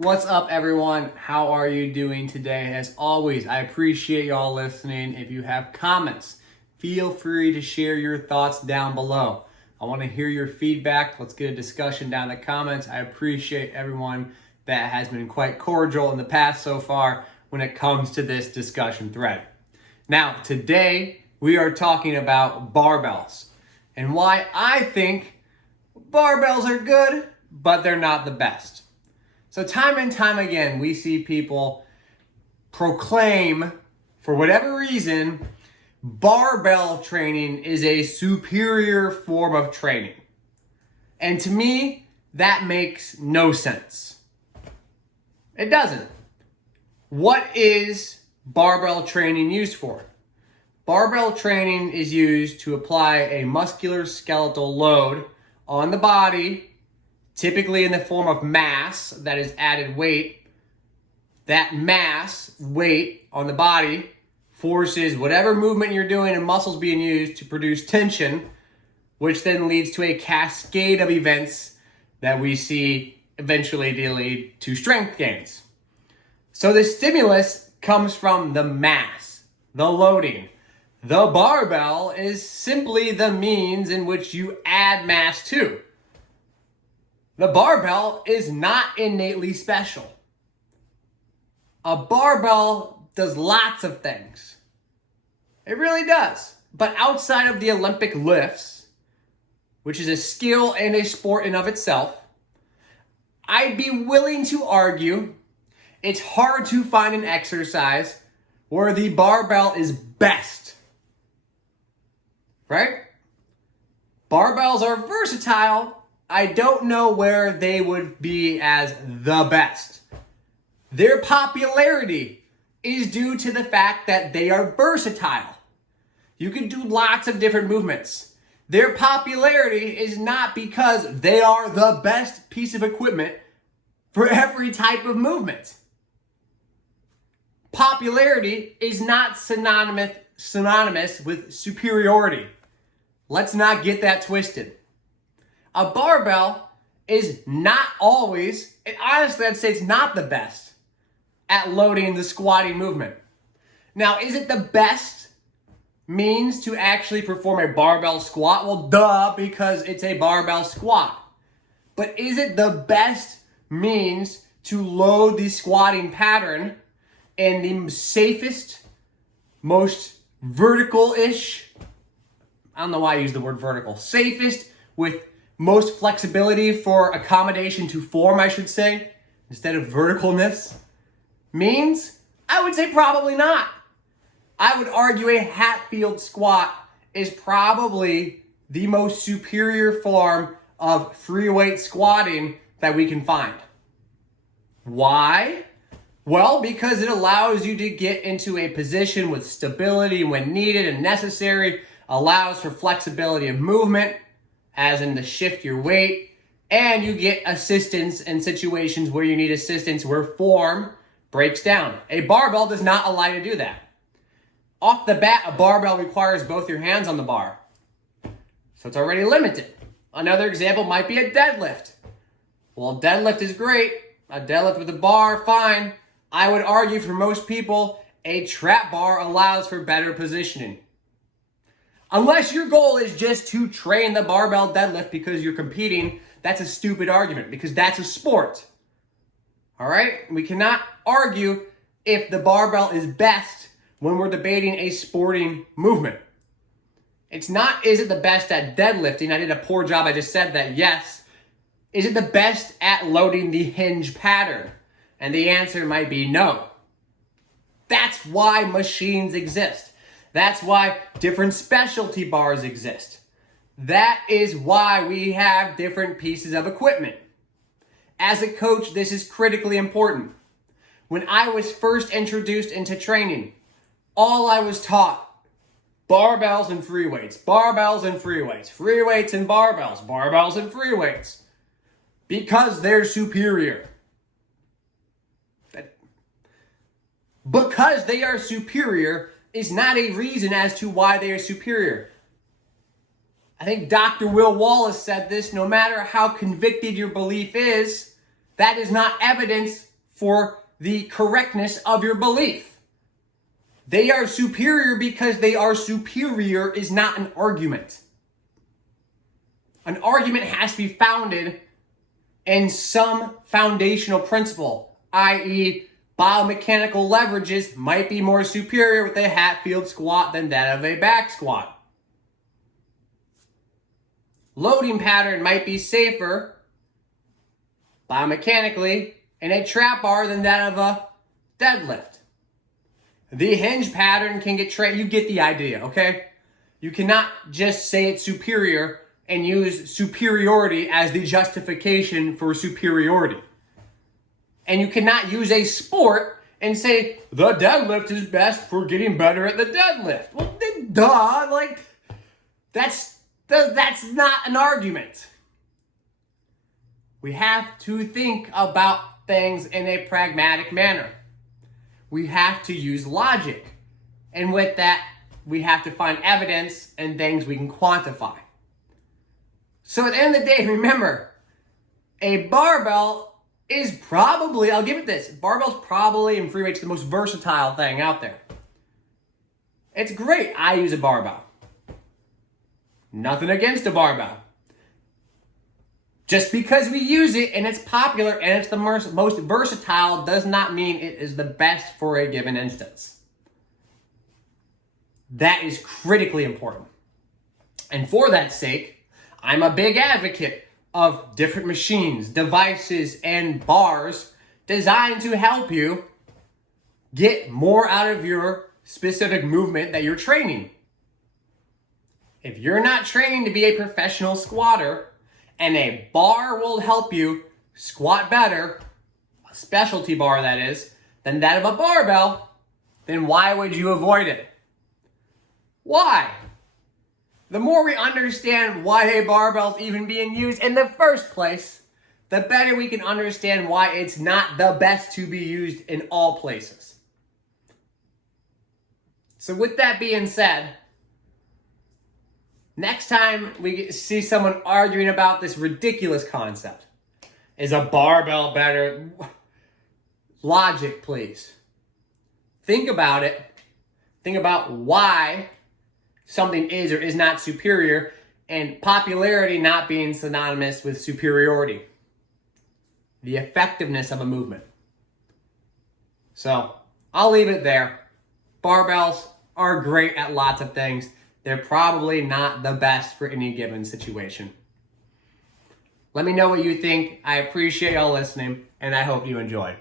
What's up, everyone? How are you doing today? As always, I appreciate y'all listening. If you have comments, feel free to share your thoughts down below. I want to hear your feedback. Let's get a discussion down in the comments. I appreciate everyone that has been quite cordial in the past so far when it comes to this discussion thread. Now, today we are talking about barbells and why I think barbells are good, but they're not the best. So time and time again, we see people proclaim, for whatever reason, barbell training is a superior form of training. And to me, that makes no sense. It doesn't. What is barbell training used for? Barbell training is used to apply a muscular skeletal load on the body, typically in the form of mass that is added weight. That mass, weight on the body, forces whatever movement you're doing and muscles being used to produce tension, which then leads to a cascade of events that we see eventually lead to strength gains. So the stimulus comes from the mass, the loading. The barbell is simply the means in which you add mass to. The barbell is not innately special. A barbell does lots of things. It really does. But outside of the Olympic lifts, which is a skill and a sport in of itself, I'd be willing to argue it's hard to find an exercise where the barbell is best. Right? Barbells are versatile. I don't know where they would be as the best. Their popularity is due to the fact that they are versatile. You can do lots of different movements. Their popularity is not because they are the best piece of equipment for every type of movement. Popularity is not synonymous with superiority. Let's not get that twisted. A barbell is not always, and honestly I'd say it's not the best at loading the squatting movement. Now, is it the best means to actually perform a barbell squat? Well, duh, because it's a barbell squat. But is it the best means to load the squatting pattern in the safest, most vertical-ish, I don't know why I use the word vertical, safest with most flexibility for accommodation to form, I should say, instead of verticalness, means? I would say probably not. I would argue a Hatfield squat is probably the most superior form of free weight squatting that we can find. Why? Well, because it allows you to get into a position with stability when needed and necessary, allows for flexibility of movement, as in the shift your weight, and you get assistance in situations where you need assistance where form breaks down. A barbell does not allow you to do that. Off the bat, a barbell requires both your hands on the bar, so it's already limited. Another example might be a deadlift. Well, a deadlift is great. A deadlift with a bar, fine. I would argue for most people, a trap bar allows for better positioning. Unless your goal is just to train the barbell deadlift because you're competing, that's a stupid argument because that's a sport. All right? We cannot argue if the barbell is best when we're debating a sporting movement. It's not, is it the best at deadlifting? I did a poor job. I just said that, yes. Is it the best at loading the hinge pattern? And the answer might be no. That's why machines exist. That's why different specialty bars exist. That is why we have different pieces of equipment. As a coach, this is critically important. When I was first introduced into training, all I was taught, barbells and free weights, barbells and free weights, free weights and barbells, barbells and free weights, because they're superior. Because they are superior is not a reason as to why they are superior. I think Dr. Will Wallace said this, no matter how convicted your belief is, that is not evidence for the correctness of your belief. They are superior because they are superior is not an argument. An argument has to be founded in some foundational principle, i.e., biomechanical leverages might be more superior with a Hatfield squat than that of a back squat. Loading pattern might be safer biomechanically in a trap bar than that of a deadlift. The hinge pattern can get trained. You get the idea, okay? You cannot just say it's superior and use superiority as the justification for superiority. And you cannot use a sport and say, the deadlift is best for getting better at the deadlift. Well, duh, like, that's not an argument. We have to think about things in a pragmatic manner. We have to use logic. And with that, we have to find evidence and things we can quantify. So at the end of the day, remember, a barbell is probably, I'll give it this, barbell's probably in free weights the most versatile thing out there. It's great. I use a barbell. Nothing against a barbell. Just because we use it and it's popular and it's the most versatile does not mean it is the best for a given instance. That is critically important. And for that sake, I'm a big advocate of different machines, devices, and bars designed to help you get more out of your specific movement that you're training. If you're not trained to be a professional squatter and a bar will help you squat better, a specialty bar that is, than that of a barbell, then why would you avoid it? Why? The more we understand why a barbell is even being used in the first place, the better we can understand why it's not the best to be used in all places. So with that being said, next time we see someone arguing about this ridiculous concept, is a barbell better? Logic, please. Think about it. Think about why something is or is not superior, and popularity not being synonymous with superiority. The effectiveness of a movement. So, I'll leave it there. Barbells are great at lots of things. They're probably not the best for any given situation. Let me know what you think. I appreciate y'all listening, and I hope you enjoyed.